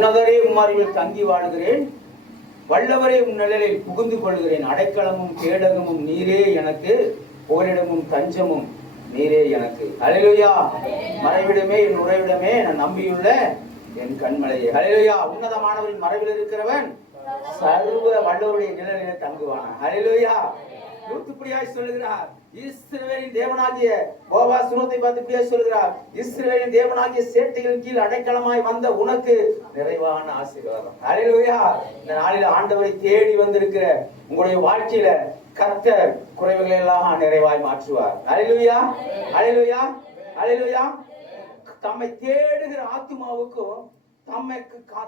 உன்னதரே உம்மாரில் தங்கி வாழுகிறேன், வல்லவரே உன்னிழலில் புகுந்து கொள்கிறேன். அடைக்கலமும் கேடகமும் நீரே எனக்கு, போரிடமும் தஞ்சமும் நீரே எனக்கு. ஹல்லேலூயா. மறைவிடமே என் உறைவிடமே, நான் நம்பியுள்ள என் கண்மலையே. ஹல்லேலூயா. உன்னதமானவரின் மறைவில் இருக்கிறவன் சர்வ வல்லவருடைய நிழலிலே தங்குவான். ஹல்லேலூயா. இப்படியாய் சொல்லுகிறார். இஸ்ரவேலின் தேவனாகிய போவாஸ் ரூத்தை பார்த்து இப்படியாய் சொல்லுகிறார், இஸ்ரவேலின் தேவனாகிய சேட்டைகளின் கீழ் அடைக்கலமாய் வந்த உனக்கு நிறைவான ஆசீர்வாதம். ஹல்லேலூயா. இந்த நாளில் ஆண்டவரை தேடி வந்திருக்கிற உங்களுடைய வாழ்க்கையில கர்த்தர் குறைவுகளை எல்லாம் நிறைவாய் மாற்றுவார். ஹல்லேலூயா. ஹல்லேலூயா. ஹல்லேலூயா. தம்மை தேடுகிற ஆத்துமாவுக்கும்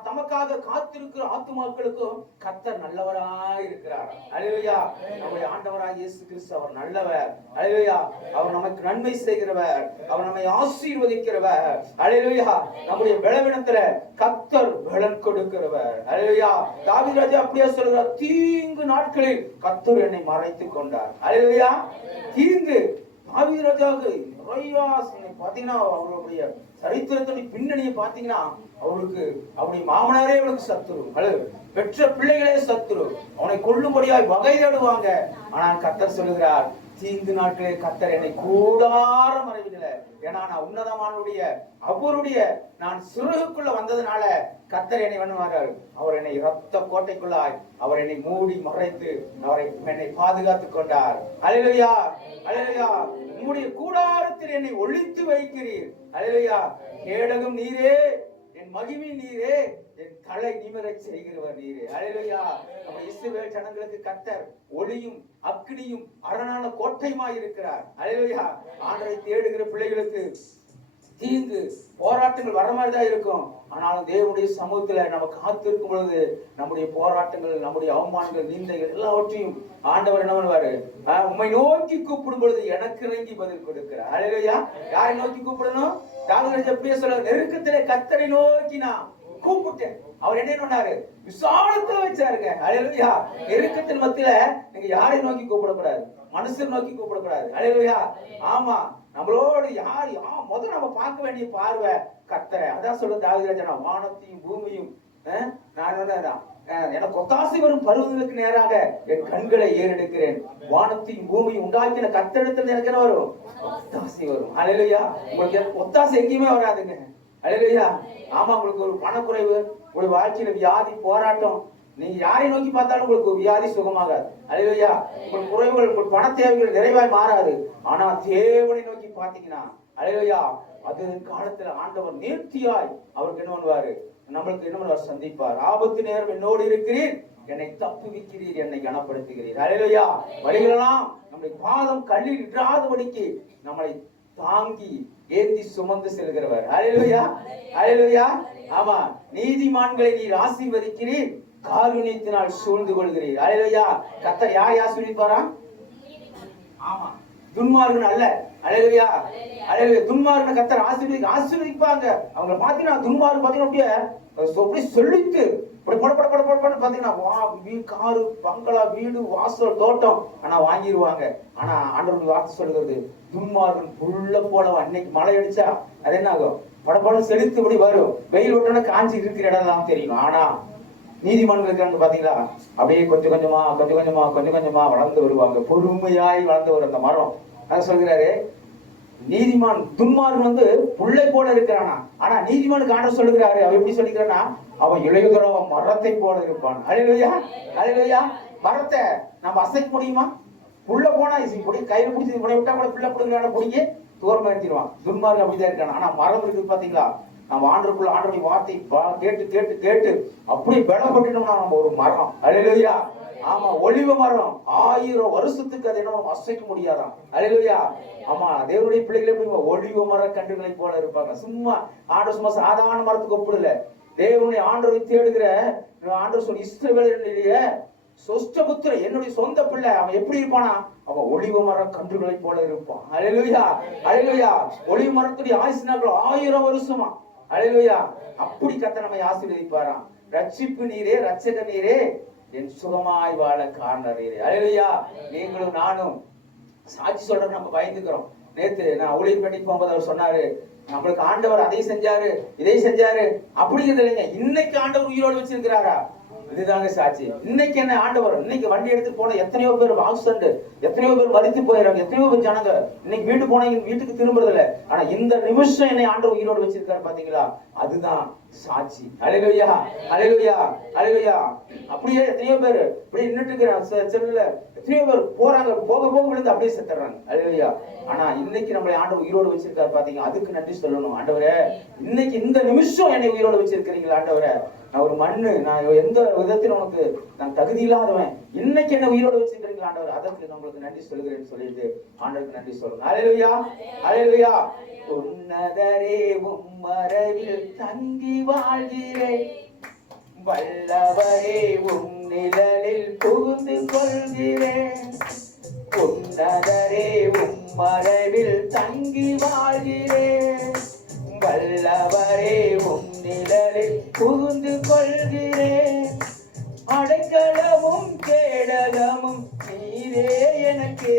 தமக்காக காத்திருக்கிற ஆத்துமாக்களுக்கும் கர்த்தர் நல்லவராய் இருக்கிறார். ஹல்லேலூயா. நம்முடைய ஆண்டவராய் இயேசு கிறிஸ்து அவர் நல்லவர். ஹல்லேலூயா. அவர் நமக்கு நன்மை செய்கிறவர், அவர் நம்மை ஆசீர்வதிக்கிறவர். ஹல்லேலூயா. நம்முடைய பலவீனத்துல கர்த்தர் பலன் கொடுக்கிறவர். ஹல்லேலூயா. தாவீது ராஜா அப்படியே சொல்றார், தீங்கு நாட்களில் கர்த்தர் என்னை மறைத்துக் கொண்டார். ஹல்லேலூயா. தீங்கு தாவீது ராஜாவுக்கு பாத்தீங்கன்னா அவருடைய சரித்திரத்துடைய பின்னணியை பாத்தீங்கன்னா அவருக்கு அவருடைய மாமனாரே அவளுக்கு சத்துரு, பெற்ற பிள்ளைகளே சத்துரு, அவனை கொல்லும்படியாய் வகை தேடுவாங்க. ஆனால் கர்த்தர் சொல்லுகிறார், தீங்கு நாட்களே கர்த்தர் என்னை கூடார மறைவிடல. ஏன்னா நான் உன்னதமானுடைய அவருடைய நான் சிறுகுள்ள வந்ததுனால கர்த்தர் என்னை பண்ணுவார்கள். அவர் என்னை இரத்த கோட்டைக்குள்ளாய் அவர் என்னை மூடி மறைத்து என்னை பாதுகாத்துக் கொண்டார். ஹல்லேலூயா. ஹல்லேலூயா. உம்முடைய கூடாரத்தில் என்னை ஒளித்து வைக்கிறீர். ஹல்லேலூயா. கேடகம் நீரே, என் மகிமை நீரே, என் தலை நிமிரச் செய்கிறவர் நீரே. ஹல்லேலூயா. நம்ம இஸ்ரவேல் ஜனங்களுக்கு கர்த்தர் ஒளியும் அக்கினியும் அரணான கோட்டையுமாய் இருக்கிறார். ஹல்லேலூயா. ஆண்டவரை தேடுகிற பிள்ளைகளுக்கு தீங்கு போராட்டங்கள் வர மாதிரிதான் இருக்கும். ஆனாலும் தேவனுடைய சமூகத்துல நம்ம காத்திருக்கும் பொழுது நம்முடைய போராட்டங்கள், நம்முடைய அவமானங்கள், நீந்தைகள் எல்லாவற்றையும் ஆண்டவர் என்ன பண்ணுவாரு, உம்மை நோக்கி கூப்பிடும் பொழுது எனக்கு இறங்கி பதில் கொடுக்கிறார். ஹல்லேலூயா. யாரை நோக்கி கூப்பிடணும்? தாவீது எப்படியே சொல்ல, நெருக்கத்திலே கர்த்தரை நோக்கி நான் கூப்பிட்டேன். அவர் என்ன பண்ணாரு? விசாலத்துல வச்சாருங்க. ஹல்லேலூயா. நெருக்கத்தின் மத்தியில நீங்க யாரை நோக்கி கூப்பிடக்கூடாது, மனுஷர் நோக்கி கூப்பிடக்கூடாது. ஹல்லேலூயா. ஆமா, நம்மளோடு யார் முதல்ல நம்ம பார்க்க வேண்டிய பார்வை கர்த்தரை. அதான் சொல்ல தாவீது ராஜா, வானத்தையும் பூமியும் எனக்கு ஒத்தாசை வரும் பருவங்களுக்கு நேராக என் கண்களை ஏறெடுக்கிறேன். வானத்தையும் பூமியும் உண்டாக்கின கர்த்தரிடத்துல எனக்கு என்ன வரும்? ஒத்தாசை வரும். ஹல்லேலூயா. உங்களுக்கு ஒத்தாசை எங்கேயுமே வராதுங்க. ஹல்லேலூயா. ஆமா, உங்களுக்கு ஒரு பணக்குறைவு, உங்களுடைய வாழ்க்கையில வியாதி, போராட்டம், நீங்க யாரை நோக்கி பார்த்தாலும் உங்களுக்கு வியாதி சுகமாகாது. ஹல்லேலூயா. உங்கள் குறைவுகள், உங்கள் பண தேவைகள் நிறைவாய் மாறாது. ஆனா தேவனை நோக்கி பார்த்தீங்கன்னா ஹல்லேலூயா, அது காலத்துல ஆண்டவர் நேர்த்தியாய் அவருக்கு என்ன பண்ணுவாரு, நம்மளுக்கு என்ன பண்ணுவார், சந்திப்பார். ஆபத்து நேரம் என்னோடு இருக்கிறீர், என்னை தப்புவிக்கிறீர், என்னை கனப்படுத்துகிறீர். ஹல்லேலூயா. வழிகளெல்லாம் நம்முடைய பாதம் கல்லில் இடாதபடிக்கு நம்மளை தாங்கி ஏந்தி சுமந்து செல்கிறவர். ஹல்லேலூயா. ஹல்லேலூயா. ஆமா, நீதிமான்களை நீர் ஆசீர்வதிக்கிறீர், காருண்யத்தினால் சூழ்ந்து கொள்கிறீர். ஹல்லேலூயா. கர்த்தர் யாரை ஆசீர்வதிப்பாரா? ஆமா, துன்மார்கன் அல்ல. ஹல்லேலூயா. ஹல்லேலூயா. துன்மார்கனை கர்த்தர் ஆசீர்வதிப்பாங்க. அவங்க பாத்தீங்கன்னா துன்மார்கன் பாத்தீங்கன்னா அப்படியே சொல்லிட்டு பாத்தீங்கன்னா காரு, பங்களா, வீடு, வாசல், தோட்டம் ஆனா வாங்கிடுவாங்க. ஆனா ஆண்டவருடைய வார்த்தை சொல்லுகிறது, துன்மார்கன் புள்ள போல அன்னைக்கு மழை அடிச்சா அது என்ன ஆகும், படப்படம் செலுத்தபடி வரும். வெயில் விட்டோன்னா காஞ்சி இருக்கிற இடம் எல்லாம் தெரியும். ஆனா நீதிமன்றம் இருக்கிறாங்க பாத்தீங்களா, அப்படியே கொஞ்சம் கொஞ்சமா வளர்ந்து வருவாங்க. பொறுமையாய் வளர்ந்து வரும் அந்த மரம். அத சொல்கிறாரு, நீதிமான் துன்மார்கன் புள்ளை போல இருக்கிறானா, ஆனா நீதிமானுக்கு ஆண்டவர் சொல்லுகிறாரு, அவன் எப்படி சொல்லிக்கிறானா, அவன் இளையுதரோ மரத்தை போல இருப்பான். ஹல்லேலூயா. ஹல்லேலூயா. மரத்தை நம்ம அசைக்க முடியுமா? புள்ள போனா கையில பிடிச்சி விட்டா கூட புள்ள பிடிக்கிறான பிடிக்க தூரமா எடுத்துருவான். துன்மார்கன் அப்படிதான் இருக்கான. ஆனா மரம் இருக்குது பாத்தீங்களா, நம்ம ஆண்டவருடைய வார்த்தை கேட்டு கேட்டு கேட்டு அப்படி பலப்பட்டுட்டோம்னா நம்ம ஒரு மரம். ஹல்லேலூயா. ஆமா, ஒலிவ மரம் 1000 வருஷத்துக்கு அது என்ன அசைக்க முடியாதான். ஹல்லேலூயா. ஆமா, தேவனுடைய பிள்ளைகள் எப்படி ஒலிவ மர கன்றுகளை போல இருப்பாங்க. சும்மா ஆண்டவர் சும்மா சாதாரண மரத்துக்கு ஒப்பிடல. தேவனுடைய ஆண்டவரை தேடுகிற ஆண்டவர் சொல்லி இஸ்ரவேலினுடைய சொஸ்டபுத்திர, என்னுடைய சொந்த பிள்ளை, அவன் எப்படி இருப்பானா, அவன் ஒலிவ மர கன்றுகளை போல இருப்பான். ஹல்லேலூயா. ஹல்லேலூயா. ஒலிவ மரத்துடைய ஆயுசு நாட்கள் 1000 வருஷமா. ஹல்லேலூயா. அப்படி கர்த்தர் நம்மை ஆசீர்வதிப்பாராம். ரட்சிப்பு நீரே, ரட்சக நீரே, என் சுகமாய் வாழ காரணரே. ஹல்லேலூயா. நீங்களும் நானும் சாட்சி சொல்ற நம்ம பயந்துக்கிறோம். நேத்து நான் ஊழியர் பண்ணிட்டு போகும்போது அவர் சொன்னாரு, நம்மளுக்கு ஆண்டவர் அதை செஞ்சாரு இதை செஞ்சாரு அப்படிங்கிறது இல்லைங்க. இன்னைக்கு ஆண்டவர் உயிரோடு வச்சிருக்கிறாரா? இதுதாங்க சாட்சி. இன்னைக்கு என்ன ஆண்டவர், இன்னைக்கு வண்டி எடுத்து போன எத்தனையோ பேர் ஆக்சிடென்ட், எத்தனையோ பேர் மரித்து போயிடறாங்க, எத்தனையோ பேர் ஜனங்க இன்னைக்கு வீட்டு போனீங்க வீட்டுக்கு திரும்புறது இல்ல. ஆனா இந்த நிமிஷம் என்னை ஆண்டவர் உயிரோடு வச்சிருக்காரு பாத்தீங்களா? அதுதான் சாட்சி. அல்லேலூயா, அல்லேலூயா, அல்லேலூயா. அப்படியே எத்தனையோ பேர் இப்படி நின்னுட்டு இருக்கிறாங்க செல்லுல, எத்தனையோ பேர் போறாங்க, போக போக விழுந்து அப்படியே செத்துறாங்க. அல்லேலூயா. ஆனா இன்னைக்கு நம்மளை ஆண்டவர் உயிரோடு வச்சிருக்காரு பாத்தீங்க, அதுக்கு நன்றி சொல்லணும். ஆண்டவரே, இன்னைக்கு இந்த நிமிஷம் என்னை உயிரோடு வச்சிருக்கிறீங்களா ஆண்டவரே? நான் ஒரு மண்ணு, நான் எந்த விதத்தில் உனக்கு நான் தகுதி இல்லாதவன், இன்னைக்கு என்ன உயிரோடு வச்சிருக்கிறீங்களா ஆண்டவர், அதற்கு நம்மளுக்கு நன்றி சொல்லுகிறேன்னு சொல்லிட்டு ஆண்டவருக்கு நன்றி சொல்லணும். அல்லேலூயா, அல்லேலூயா. உன்னதரே உம்மறைவில் தங்கி வாழ்கிறேன், வல்லவரே உம் நிழலில் புகுந்து கொள்கிறேன். உன்னதரே உம்மறைவில் தங்கி வாழ்கிறேன், வல்லவரே உம் நிழலில் புகுந்து கொள்கிறேன். அடைக்கலமும் கேடகமும் நீரே எனக்கு,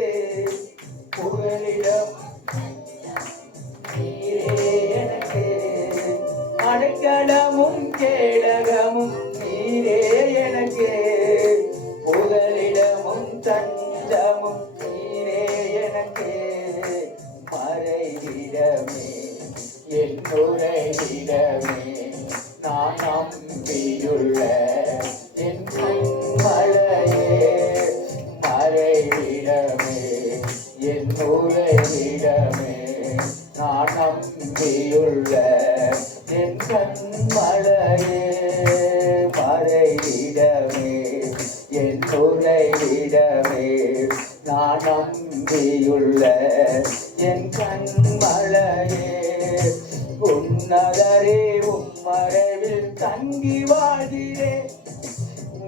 புகலிடம் நீரே எனக்கு. அடைக்கலமும் கேடகமும் நீரே எனக்கு, புகலிடமும் தஞ்சமும் நீரே எனக்கு. மறைவிடமே என் உறைவிடமே, நான் நம்பியுள்ள என் மலையே. மறைவிடமே என் உறைவிடமே, நான் நம்பியுள்ள என் கண்மலையே. மறைவிடமே என் உறைவிடமே, நான் நம்பியுள்ள என் கண்மலையே. உன்னதரே உம்மறைவில் தங்கி வாழ்கிறேன்,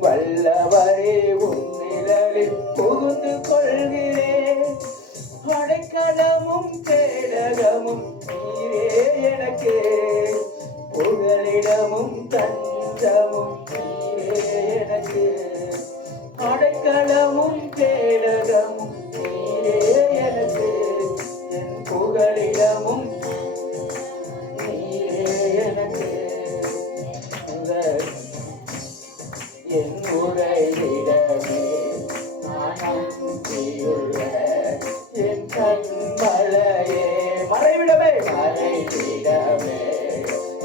வல்லவரே உம் நிழலில் புகுந்து கொள்கிறேன். அடைக்கலமும் கேடகமும் நீரே எனக்கு, புகலிடமும் தஞ்சமும் நீரே எனக்கு. அடைக்கலமும் கேடகமும் நீரே எனக்கு, என் புகலிடமும் நீரே எனக்கு. என் உறைவிடமே, நான் நம்பியுள்ள என் கண்மலையே. மறைவிடமே, மறைவிடமே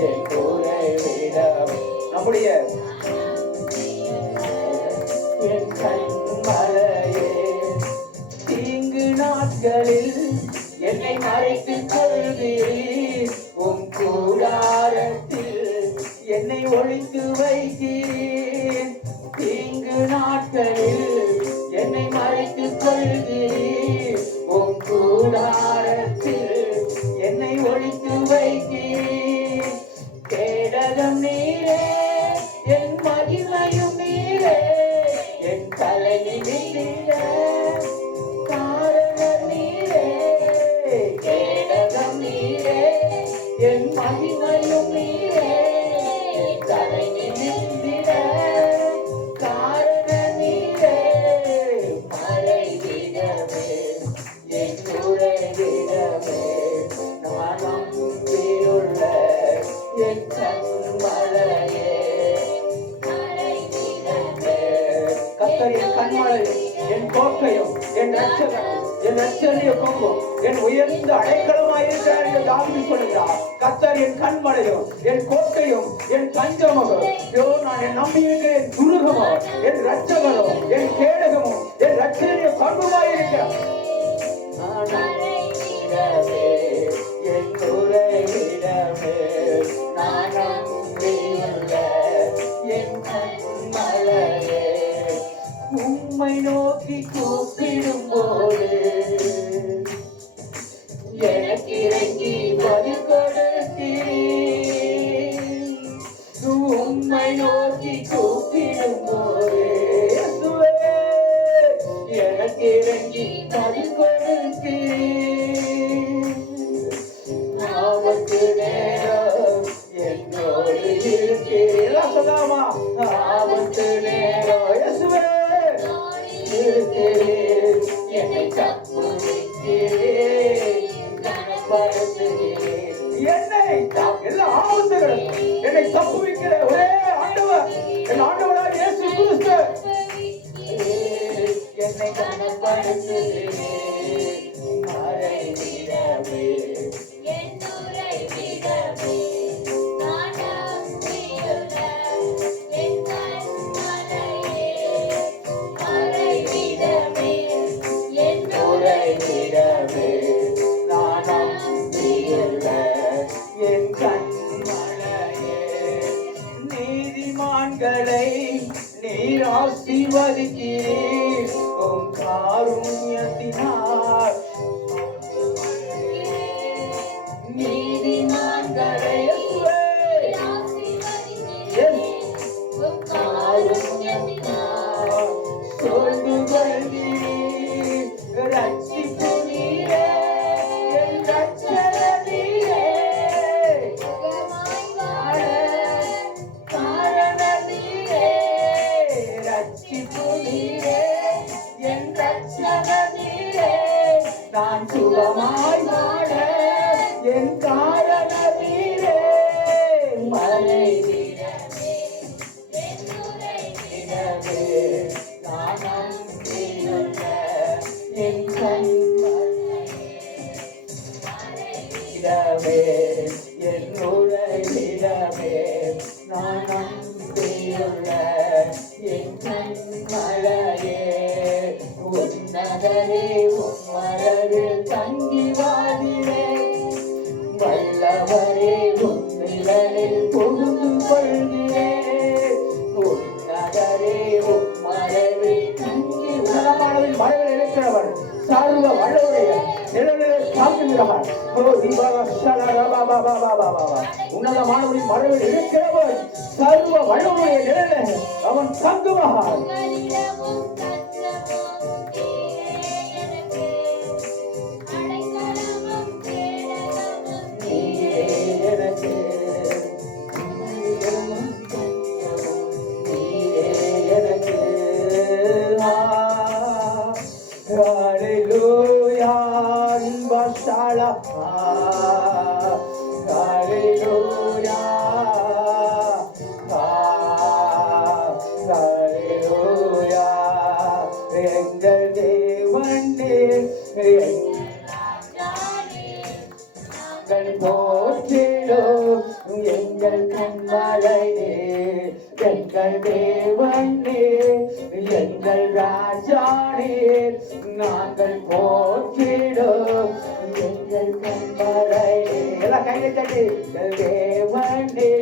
என் உறைவிடமே, நம்முடைய என் கண்மலையே. தீங்கு நாட்களில் என்னை மறைத்துக் கொள்கிறீர், உம் கூடாரத்தில் என்னை ஒளித்து வைக்கிறீர். தீங்கு நாட்களில் என்னை மறைத்துக் கொள்கிறீர், உம் கூடாரத்தில் என்னை ஒளித்து வைக்கிறீர். கேடகம் நீரே, என் மகிமையும் நீரே, என் தலை நிமிர்ந்திட காரணம் நீரே. கேடகம் நீரே, என் மகிமையும் நீரே, என் தலை நிமிர்ந்திட காரணம் நீரே. மறைவிடமே என் உறைவிடமே, நான் நம்பியுள்ள என் கண்மலையே. கர்த்தர் என் கண்மலையும் என் கோட்டையும் என் ரட்சகனும் என் ரட்சணிய கொம்பும் என் உயர்ந்த அடைக்கலமாய் இருக்கிறார் என்று தாவீது சொல்கிறார். கர்த்தர் என் கண்மலையும் என் கோட்டையும் என் தஞ்சமும், நான் என் நம்பியிருக்கிறேன் துருகமும் என் ரட்சகனும் என் கேடகமும் என் ரட்சணிய கொம்புமாய் இருக்கிறார். என் உறைவிடமே, நான் நம்பியுள்ள என் கண்மலையே. உம்மை நோக்கி கூப்பிடும் போது எனக்கு இறங்கி பதில் கொடுக்கிறீர். உம்மை நோக்கி கூப்பிடும் போது எனக்கு இறங்கி பதில் கொடுக்கிறீர். ஆபத்து நேரம் என்னோடு இருக்கிறீர். சொல்லாமா? ஆபத்து நேரம் இயேசுவே இருக்கிறீர், என்னை தப்புவிக்கிறீர், கனப்படுத்துகிறீர். நீதிமான்களை நீர் ஆசீர்வதிக்கிறீர் உம் காருண்யத்தினார். நீதிமான்களை சோர்ந்து கொள்கிறீர் ரட்சிப்பு நீரே என் ரட்சக நீரே காரண நீரே ரட்சிப்பு நீரே என் ரட்சக நீரே நான் சுகமாய் வாழ என் காரண நீரே மலை என்னுடைய நான் நம்பியுள்ள என் மலையே உன்னதரே உம்மரவில் தங்கி வாழிலே வல்லவரே உன்னிழலில் புகுந்து கொள்கிறேன் உன்னதரே உம்மரவில் தங்கி உலகமானவில் மரவில் இருக்கிறவர் சர்வ வல்லவருடைய நிழலில் காக்குகிறார். உன்னதமானவரின் மரபில் இருக்கிறவர் சர்வ வல்லவருடைய நிழலில் அவன் தங்குவான். எங்கள் தேவனே நாங்கள் போற்றிடும் எங்கள் கண்மலையே எங்கள் தேவனே எங்கள் ராஜானே நாங்கள் போற்றிடும் எங்கள் கண்மலையே எல்லாம் கையை தட்டி எங்கள் தேவனே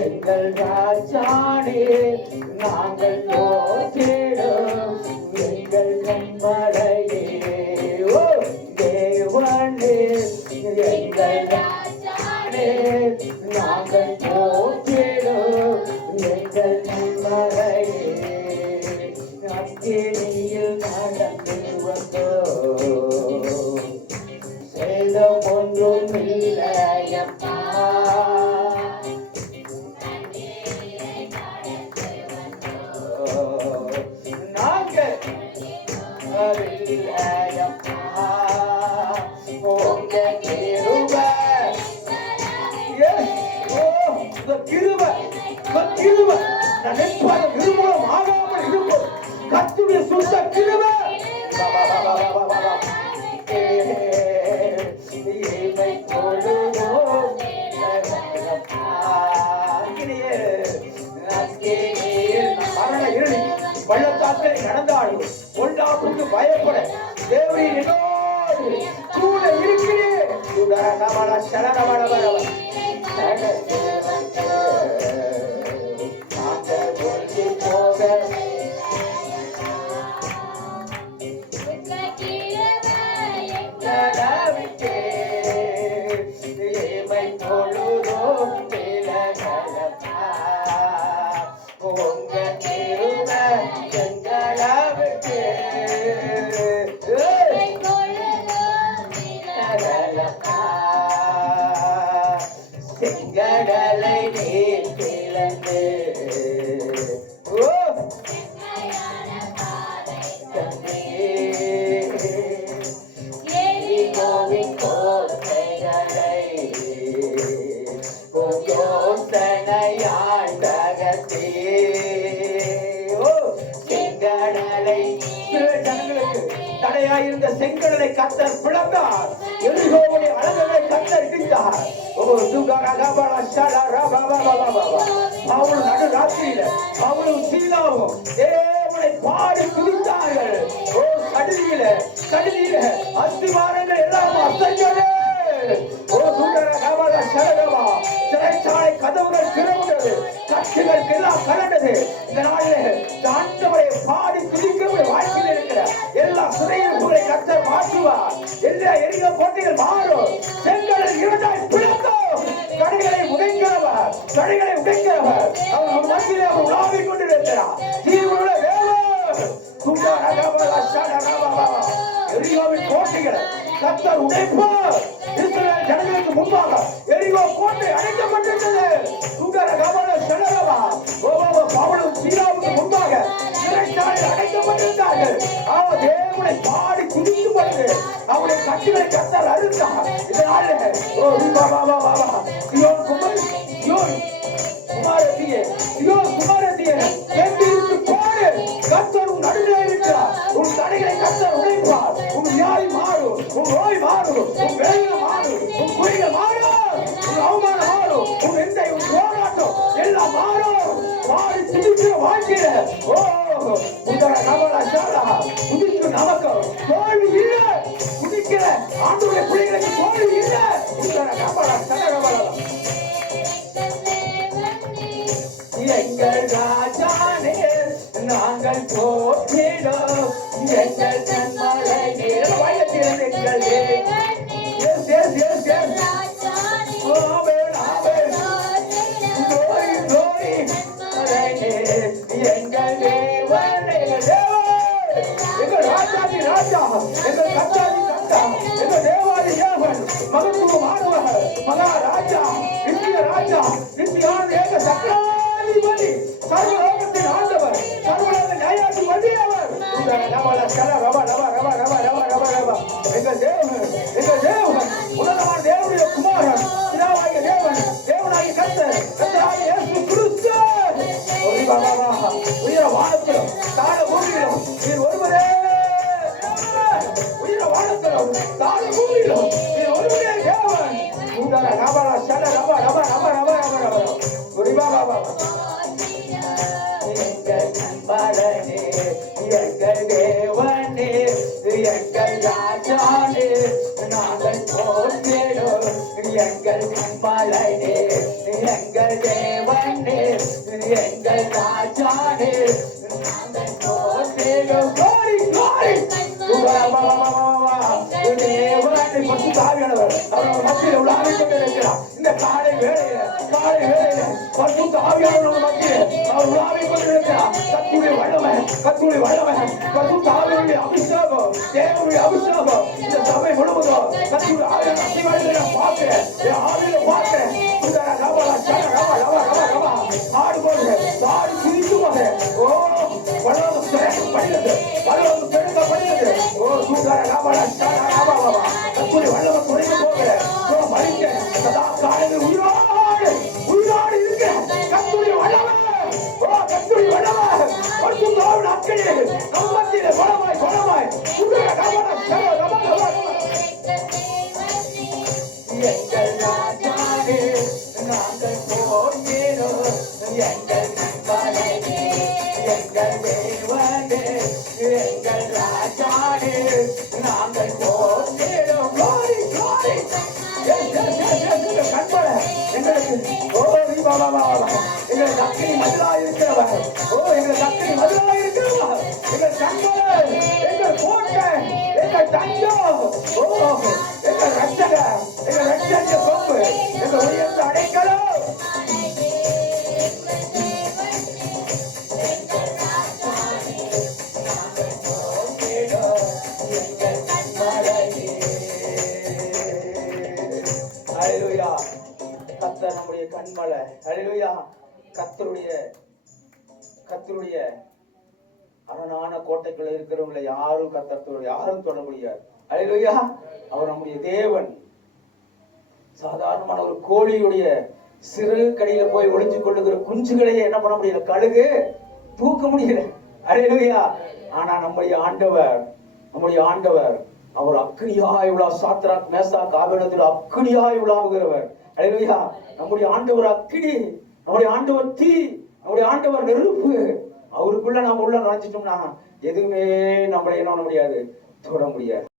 எங்கள் ராஜானே நாங்கள் போற்றிடும் எங்கள் கண்மலையே ஓ தேவனே எங்கள் ராஜானே நாங்கள் போற்றிடும் எங்கள் கண்மலையே அக்கினியில் நடந்து வந்தோம் சேதம் ஒன்றும் இல்லையப்பா கர்த்தருடைய சுத்த கிருபை மரண இருளி பள்ளத்தாக்களை நடந்தாலும் பொல்லாப்புக்கு பயப்பட தேவரின் கூட இருக்கிறேன். செங்கடலை நீர் கிளந்து எரிகோவின் கோட்டைகளை யோசனையால் தகர்த்தே செங்கடலை ஜனங்களுக்கு தடையாயிருந்த செங்கடலை கர்த்தர் பிளந்தார். எரிகோவுடைய அழகுகளை கர்த்தர் இடித்தார். நடு ராத்திரியில அவளும் சீலாவும் தேவனை பாடி துதித்தார்கள். கடலில அஸ்திவாரங்கள் எல்லாம் அசைந்தது. சிறைச்சாலை கதவுகள் திறந்தது. எங்களுக்கு எல்லாம் கலண்டது. இந்த நாளிலே ஆண்டவரை பாடி துதிக்கிற வாழ்க்கையில் இருக்கிற எல்லா சிறையிருப்புகளை கர்த்தர் மாற்றுவார். எல்லா எரிகிற கோட்டைகள் மாறும். செங்கடல் இரண்டாய் பிளக்கும். கடைகளை உடைக்கிறவர், கடைகளை உடைக்கிறவர் அவர் மத்தியிலே அவர் உலாவிக் கொண்டிருக்கிறார். ஜீவனுள்ள தேவன் எரிகோவின் கோட்டைகளை கர்த்தர் உடைப்பார். இஸ்ரவேல் ஜனங்களுக்கு முன்பாக எரிகோ கோட்டை அடைக்கப்பட்டிருந்தது. பவுலும் சீலாவுக்கு முன்பாக சிறைச்சாலையில் அடைக்கப்பட்டிருந்தார்கள். அவர் தேவனை பாடி துதிக்கும் பொழுது அவருடைய கட்டுகளை கர்த்தர் அறுத்தார். இதனால குமாரத்தியே எந்திரித்து பாடு, கர்த்தர் உன் நடுவே இருக்கிறார். உன் தடைகளை கர்த்தர் உடைப்பார். உன் வியாதி மாறும், உன் நோய் மாறும், உன் வேலைகள் மாறும், உன் குறிகள் மாறும், உன் அவமானம் மாறும், உன் எந்த உன் போராட்டம் எல்லாம் மாறும். மாறி துதிக்கிற வாழ்க்கையில துதிக்கு நமக்கு தோல்வி இல்லை. துதிக்கிற ஆண்டவருடைய பிள்ளைகளுக்கு தோல்வி இல்லை. எங்கள் ராஜானே நாங்கள் போற்றினோம். எங்கள் தன்மலை நேர வயதில் எங்கள் எங்கள் தேவன் எங்கள் ராஜாதி ராஜா, எங்கள் கத்தாதி கத்தா, எங்கள் தேவாதி தேவன், மகத்துவமானவர், மகாராஜா, நித்திய ராஜா, நித்தியான ஏக சக்கராதிபதி, சர்வலோகத்தின் ஆண்டவர், சர்வலோக நியாயாதிபதி அவர். எங்கள் தேவன், எங்கள் தேவன், உலகமான தேவனுடைய குமாரன், பிதாவாகிய தேவன், தேவனாகிய கர்த்தர், கர்த்தராகிய இயேசு கிறிஸ்து. உயர வானத்திலும் தாழ பூமியிலும் நீர் ஒருவரே. உயர வானத்திலும் தாழ பூமியிலும் நீர் ஒருவரே தேவன். எங்கள் நண்பரனே, எங்கள் தேவனே, எங்கள் ராஜானே நாங்கள் போற்றினோம். எங்கள் நண்பரனே, எங்கள் தேவனே, எங்கள் ராஜானே நாங்கள் போற்றினோம். தேவனை பற்றி தாவியானவர் அவர் மத்தியில் உலாவிக் கொண்டிருக்கிறார். இந்த காலை வேளையில பற்றி தாவியானவர் மத்தியில் அவர் உலாவிக் கொண்டிருக்கிறார். கத்துடைய வல்லமை, கத்துடைய வல்லமை, பற்றி தாவியுடைய அபிஷேகம், தேவனுடைய அபிஷேகம் இந்த சபை முழுவதும் கத்துடைய ஆவியான அசிவாயில நான் பார்க்கிறேன். என் ஆவியில பார்க்கிறேன். ஆடுபோது ஆடி சிரிக்கும்போது ஓ வல்லவம் படிக்கிறது, வல்லவம் பெருக்கப்படுகிறது. ஓ சூடார காபாலா கத்துடைய வல்லவம் குறைந்து போகிற மறிக்க சதா காலையில் உயிரோடு உயிரோடு இருக்க கத்துடைய வல்லவம். ஓ கத்துடைய வல்லவம் பரிசுத்தாவின் அக்கினி நம் மத்தியிலே பலமாய் பலமாய் சூடார காபாலா எங்கள் ராஜாவே நாங்கள் போகிறோம். எங்கள் நண்பரே, எங்கள் தேவனே, எங்கள் ராஜாவே நாங்கள் போகிறோம். கண்பட எங்களுக்கு ஓ எங்களுக்கு அக்கினி மதுரா இருக்கிறவர். ஓ எங்களுக்கு அக்கினி மதுரா இருக்கிறவர். எங்கள் கண்பட, எங்கள் கோட்டை, எங்கள் தஞ்சம். ஓ எங்கள் ரட்சக, எங்கள் ரட்சக கொம்பு, எங்கள் உயர்ந்த அடைக்கலம். ஹல்லேலூயா. கர்த்தர் நம்முடைய கண்மலை. ஹல்லேலூயா. கர்த்தருடைய அரணான கோட்டைக்குள்ள இருக்கிறவங்களை யாரும் யாரும் தொட முடியாது. ஹல்லேலூயா. அவர் நம்முடைய தேவன். சாதாரணமான ஒரு கோழியுடைய சிறு கடியில போய் ஒளிஞ்சு கொள்ளுகிற குஞ்சுகளையே என்ன பண்ண முடியல, கழுகு தூக்க முடியல. ஹல்லேலூயா. ஆனா நம்முடைய ஆண்டவர் அவர் அக்கினியாய் உலா சாத்ராக் மேசாக் ஆபேனோத்தில் அக்கினியாய் உலாவுகிறவர். ஹல்லேலூயா. நம்முடைய ஆண்டவர் அக்கினி, நம்முடைய ஆண்டவர் தீ, நம்முடைய ஆண்டவர் நெருப்பு. அவருக்குள்ள நாம உள்ள நுழைச்சிட்டோம்னா எதுவுமே நம்மளை என்ன பண்ண முடியாது, தொட முடியாது.